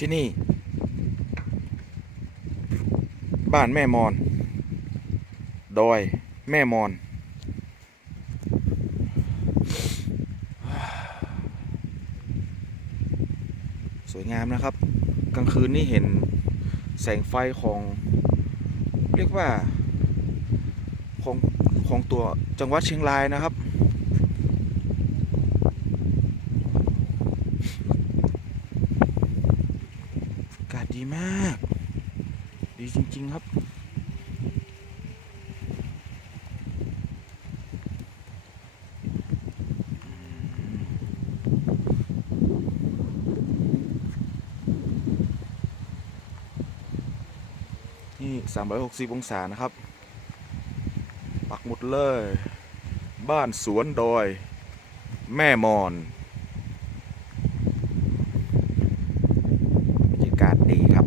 ที่นี่ บ้านแม่มอน ดอยแม่มอน สวยงามนะครับ กลางคืนนี่เห็นแสงไฟของ เรียกว่าของของตัวจังหวัดเชียงรายนะครับากาศดีมาก ดีจริง ๆ ครับ นี่ 360 องศานะครับ ปักหมุดเลย บ้านสวนดอย แม่มอน บรรยากาศ ดีครับ